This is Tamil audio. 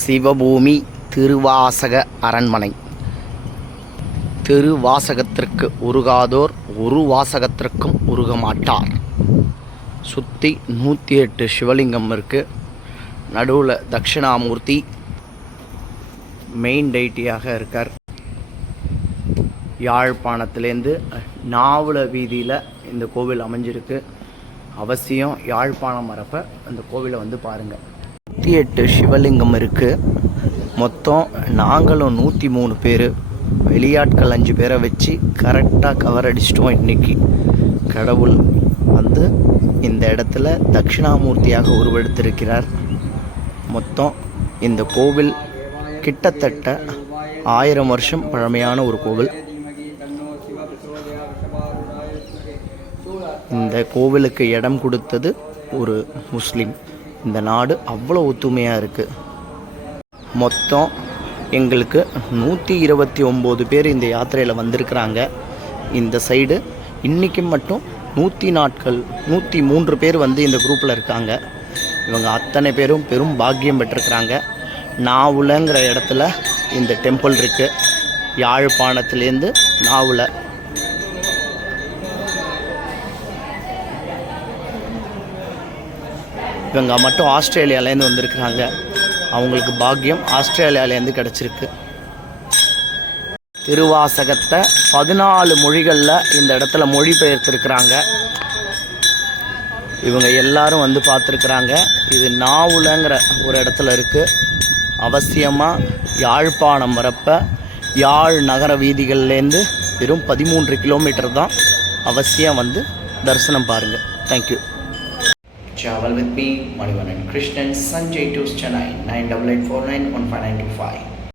சிவபூமி திருவாசக அரண்மனை. திருவாசகத்திற்கு உருகாதோர் ஒரு வாசகத்திற்கும் உருக மாட்டார் சுற்றி நூற்றி எட்டு சிவலிங்கம் இருக்குது நடுவில் தட்சிணாமூர்த்தி மெயின் டைட்டியாக இருக்கார். யாழ்ப்பாணத்துலேருந்து நாவல வீதியில் இந்த கோவில் அமைஞ்சிருக்கு. அவசியம் யாழ்ப்பாணம் வரப்ப அந்த கோவிலை வந்து பாருங்கள் நூற்றி எட்டு சிவலிங்கம் இருக்குது மொத்தம் நாங்களும் நூற்றி மூணு பேர். வெளியாட்கள் அஞ்சு பேரை வச்சு கரெக்டாக கவர் அடிச்சிட்டோம் இன்றைக்கி கடவுள் வந்து இந்த இடத்துல தட்சிணாமூர்த்தியாக உருவெடுத்திருக்கிறார். மொத்தம் இந்த கோவில் கிட்டத்தட்ட ஆயிரம் வருஷம் பழமையான ஒரு கோவில். இந்த கோவிலுக்கு இடம் கொடுத்தது ஒரு முஸ்லீம். இந்த நாடு அவ்வளோ ஒத்துமையாக இருக்குது மொத்தம் எங்களுக்கு நூற்றி இருபத்தி ஒம்பது பேர் இந்த யாத்திரையில் வந்திருக்கிறாங்க. இந்த சைடு இன்றைக்கி மட்டும் நூற்றி நாட்கள் நூற்றி மூன்று பேர் வந்து இந்த குரூப்பில் இருக்காங்க. இவங்க அத்தனை பேரும் பெரும் பாக்கியம் பெற்றிருக்கிறாங்க. நாவுலங்கிற இடத்துல இந்த டெம்பிள் இருக்குது யாழ்ப்பாணத்துலேருந்து நாவில். இவங்க மட்டும் ஆஸ்திரேலியாலேருந்து வந்திருக்கிறாங்க. அவங்களுக்கு பாக்கியம் ஆஸ்திரேலியாலேருந்து கிடச்சிருக்கு. திருவாசகத்தை பதினாலு மொழிகளில் இந்த இடத்துல மொழிபெயர்த்திருக்கிறாங்க. இவங்க எல்லாரும் வந்து பார்த்துருக்குறாங்க. இது நாவுலங்கிற ஒரு இடத்துல இருக்குது அவசியமாக யாழ்ப்பாணம் வரப்ப யாழ் நகர வீதிகள்லேருந்து வெறும் பதிமூன்று கிலோமீட்டர் தான். அவசியம் வந்து தரிசனம் பாருங்கள் thank you Travel with me, Manivan and Krishnan, Sanjay to Chennai, 9884915925.